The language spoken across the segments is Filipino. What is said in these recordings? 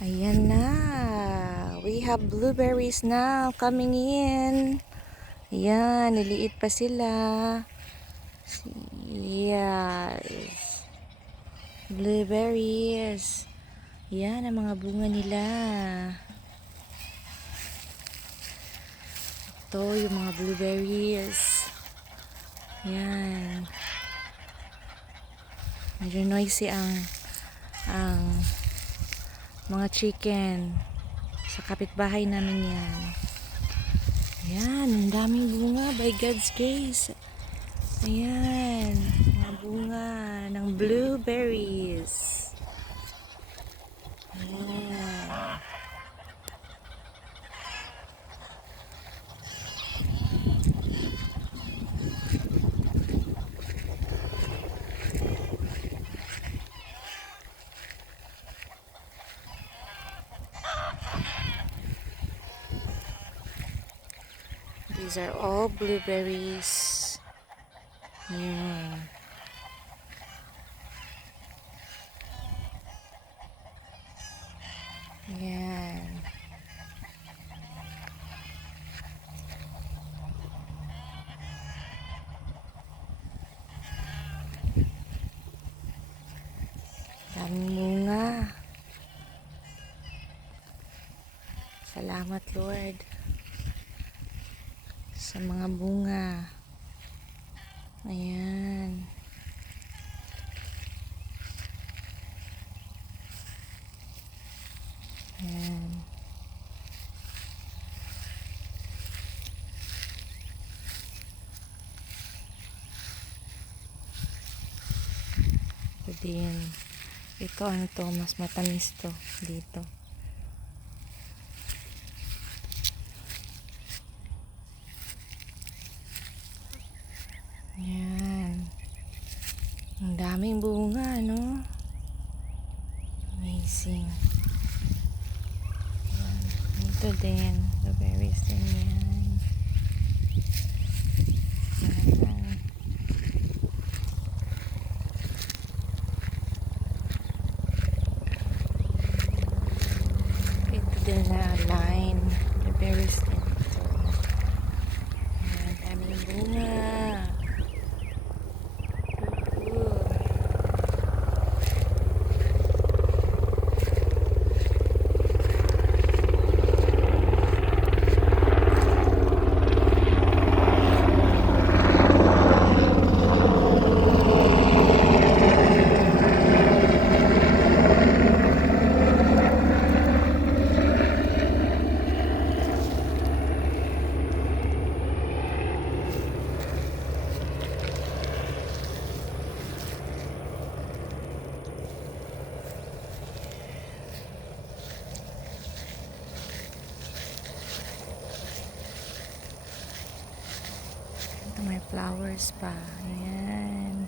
Ayan na. We have blueberries now coming in. Ayan, niliit pa sila. Yes. Blueberries. Ayan ang mga bunga nila. Ito yung mga blueberries. Ayan. Medyo noisy ang mga chicken sa kapitbahay namin yan. Ayan, ang daming bunga by God's grace. Ayan, mga bunga ng blueberries. Ayan. These are all blueberries. Ayan. Ayan. Daming bunga. Salamat Lord sa mga bunga. Ayan. Ayan. Ito din. Ito ano to, mas matamis to dito. Ayan. Ang daming bunga, no? Amazing. Ayan. Ito din. The berries din yan. Ayan. Ito din na line. The berries din ito. Ayan. Daming bunga. Ito may flowers pa. Ayan.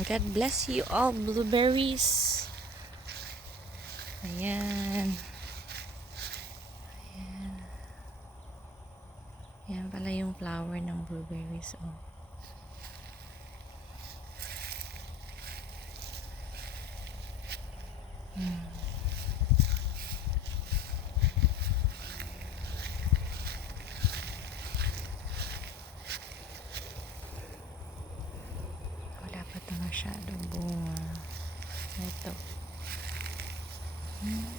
God bless you all blueberries. Ayan. Ayan. Ayan pala yung flower ng blueberries. Oh. Wala pa ito masyadong bunga. Ito. Ayan.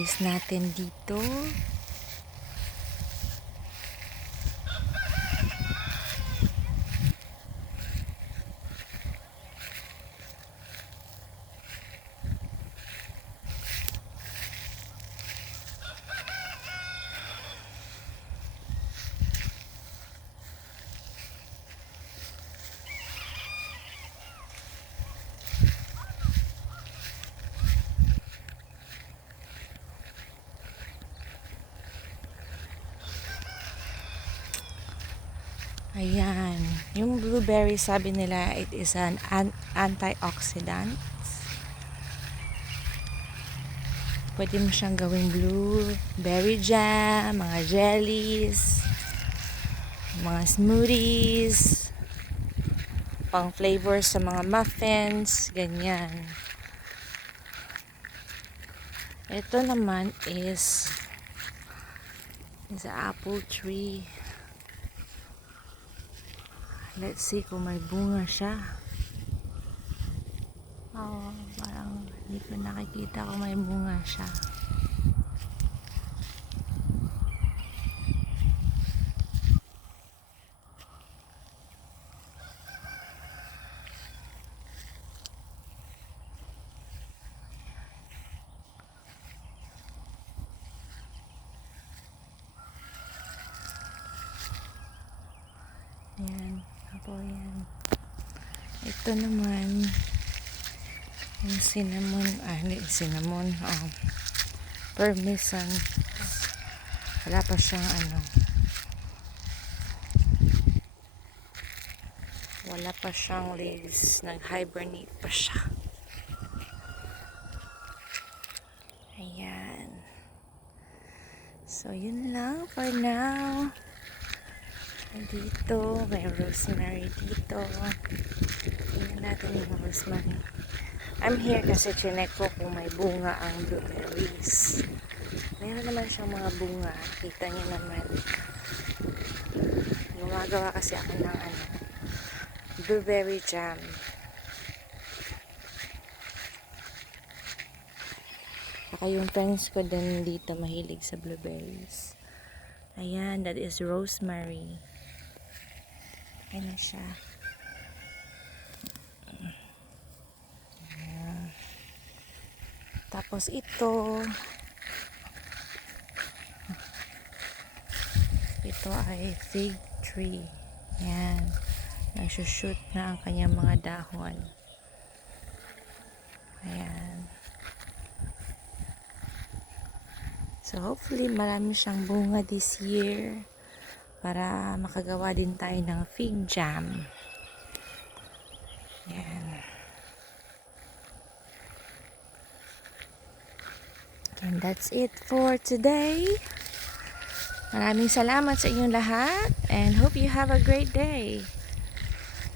blueberries natin dito. Ayan. Yung blueberry, sabi nila, it is an antioxidant. Pwede mo siyang gawing blueberry jam, mga jellies, mga smoothies, pang flavors sa mga muffins, ganyan. Ito naman is a apple tree. Let's see kung may bunga siya. Oh, parang hindi ko nakikita kung may bunga siya. Ayan, ako yan. Ito naman yung cinnamon, parmesan. Wala pa siyang wala pa siyang leaves, nag-hibernate pa siya. Ayan. So, yun lang for now. Dito, may rosemary dito. Tingnan natin yung rosemary. I'm here kasi chinek ko kung may bunga ang blueberries. Meron naman siyang mga bunga. Kita niyo naman. Gumagawa kasi ako ng blueberry jam. Saka yung friends ko din dito mahilig sa blueberries. Ayan, that is rosemary. Ayan siya. Ayan. Tapos ito ay fig tree. Ayan. Nagsushoot na ang kanyang mga dahon. Ayan. So hopefully marami siyang bunga this year para makagawa din tayo ng fig jam. Ayan. And that's it for today. Maraming salamat sa inyong lahat and hope you have a great day.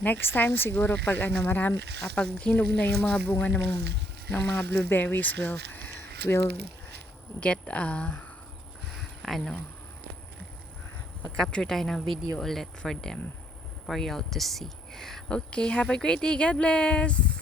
Next time siguro pag pag hinog na yung mga bunga ng mga blueberries, will get mag-capture tayo ng video ulit for them, for y'all to see. Okay, have a great day. God bless.